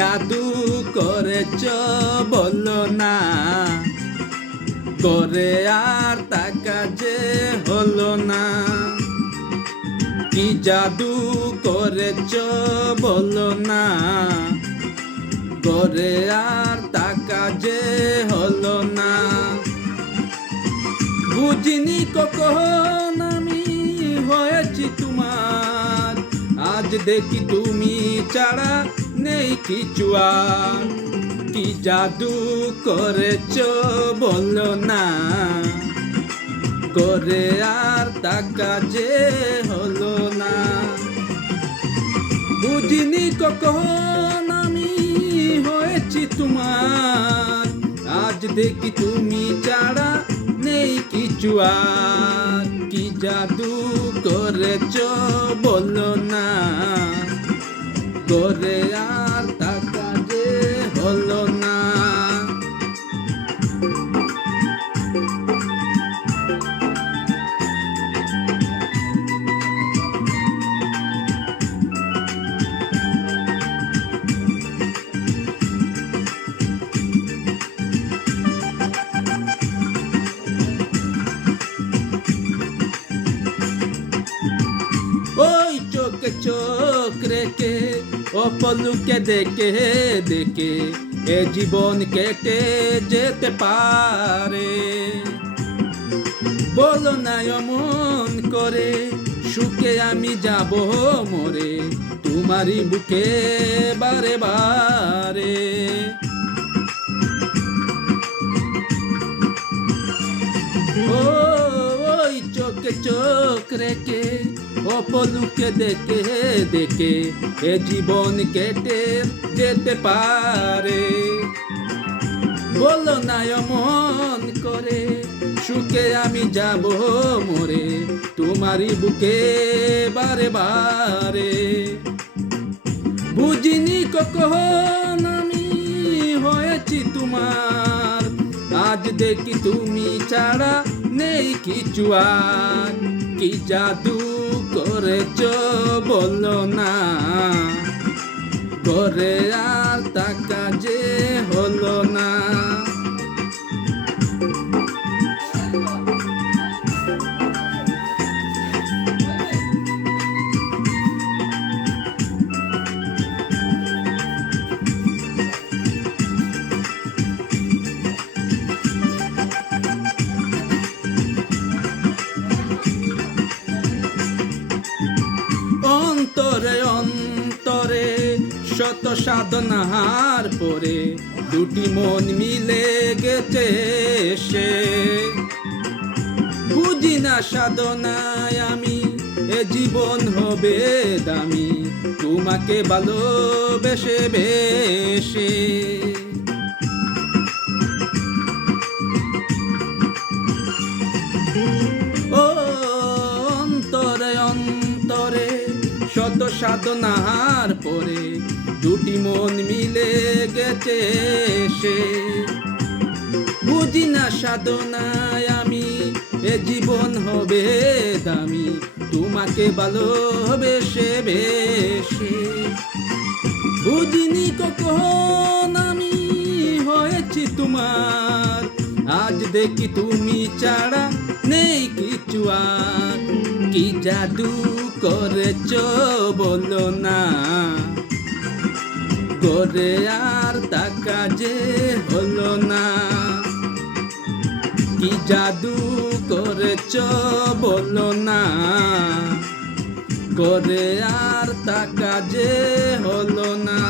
জাদু করেছ বলো না, করে আর তা কাজে হলো না। কি জাদু করেছ বলো না, করে আর তা কাজে হলো না। বুঝিনি কখন আমি হয়েছি তোমার, আজ দেখি তুমি ছাড়া নেই কিছু আর। কি জাদু করেছ বলো না, করে আর তা কাজে হলো না। বুঝিনি কখন আমি হয়েছি তোমার, আজ দেখি তুমি ছাড়া নেই কিছু আর। কি জাদু করেছ বলো না, করে আর তা কাজে হলো না। ওই চোখে চোখ রেখে অপলুকে দেখে দেখে এ জীবন কেটে যেতে পারে। বলো না অমন করে, সুখে আমি যাব মরে তোমারই বুকে বারে বারে। ওই চোখে চোখ রেখে অপলুকে দেখে দেখে এ জীবন কেটে যেতে পারে। বলো না অমন করে, সুখে আমি যাব মরে তোমারই বুকে বারে বারে। বুঝিনি কখন আমি হয়েছি তোমার, আজ দেখি তুমি ছাড়া নেই কিছু আর। কি জাদু করেছ বলো না, করে আর তা কাজে হলো না। অন্তরে অন্তরে শত সাধনার পরে দুটি মন মিলে গেছে সে। বুঝি না সাধনায় আমি এ জীবন হবে দামি তোমাকে ভালোবেসে বেশে। ও অন্তরে অন্তরে শত সাধনার পরে দুটি মন মিলে গেছে সে। বুঝি না সাধনায় আমি এ জীবন হবে দামি তোমাকে ভালোবেসে বেশে। বুঝিনি কখন আমি হয়েছি তোমার, আজ দেখি তুমি ছাড়া নেই কিছু আর। কি জাদু করেছ বলো না, করে আর তা কাজে হলো না। কি জাদু করেছ বলো না, করে আর তা কাজে হলো না।